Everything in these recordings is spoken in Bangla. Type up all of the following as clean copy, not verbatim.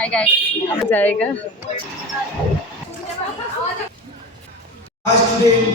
জায়গা স্টুডেন্ট,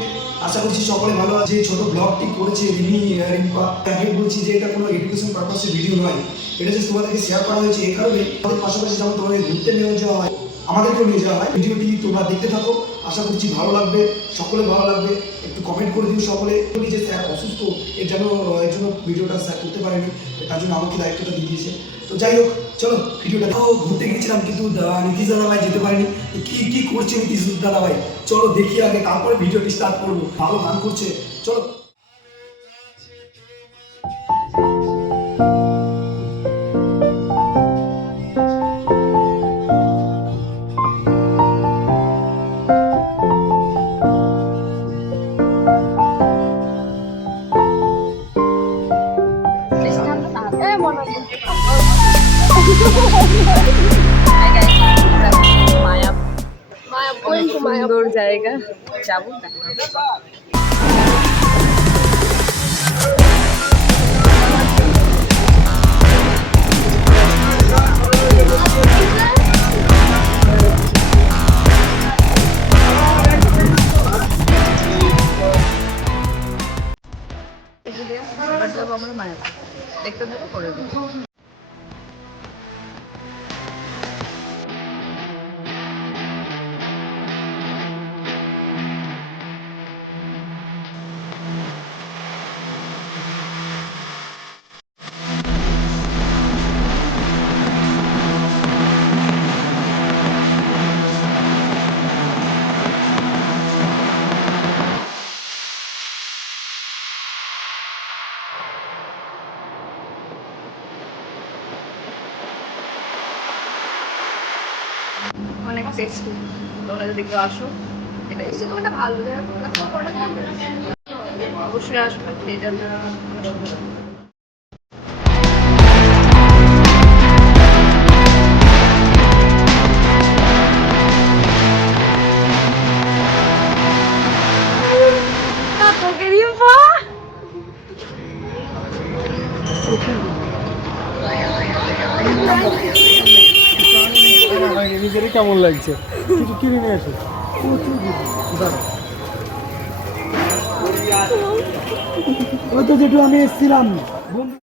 আশা করছি সকলে ভালো আছে। ছোট ব্লগটি করেছে রিমি রিম্পা। আগে বলছি যে এটা কোনো এডুকেশন পারপাসের ভিডিও নয়, এটা জাস্ট তোমাদেরকে শেয়ার করা হয়েছে এই কারণে আমাদের পাশাপাশি যেমন তোমাদের ঘুরতে নিয়ে যাওয়া হয়, আমাদেরকেও নিয়ে যাওয়া হয়। ভিডিওটি তোমরা দেখতে থাকো, আশা করছি ভালো লাগবে, সকলে ভালো লাগবে। একটু কমেন্ট করে দিও সকলে। বলি যে স্যার অসুস্থ, এর জন্য ভিডিওটা স্যার করতে পারেনি, তার জন্য আমাকে দায়িত্বটা দিয়ে দিয়েছে। তো যাই হোক, চলো ভিডিওটা ঘুরতে গিয়েছিলাম কিন্তু নীতিশ দাদাভাই যেতে পারিনি। কি কি করছে নীতিশ দাদাভাই, চলো দেখি আগে, তারপরে ভিডিওটি স্টার্ট করবো। ভালো গান করছে, চলো। সুন্দর জায়গা, যাবো। আমরা মায়াপুর দেখতে দেবো করে দেবো। অনেক টেস্টি, তোমরা যদি কেউ আসো এটা এসে তোমার ভালো অবশ্যই আসবে এই জন্য। নিজেরই কেমন লাগছে, কিছু কিনে নিয়ে আসো। ওই তো যেটু আমি এসেছিলাম বন্ধু।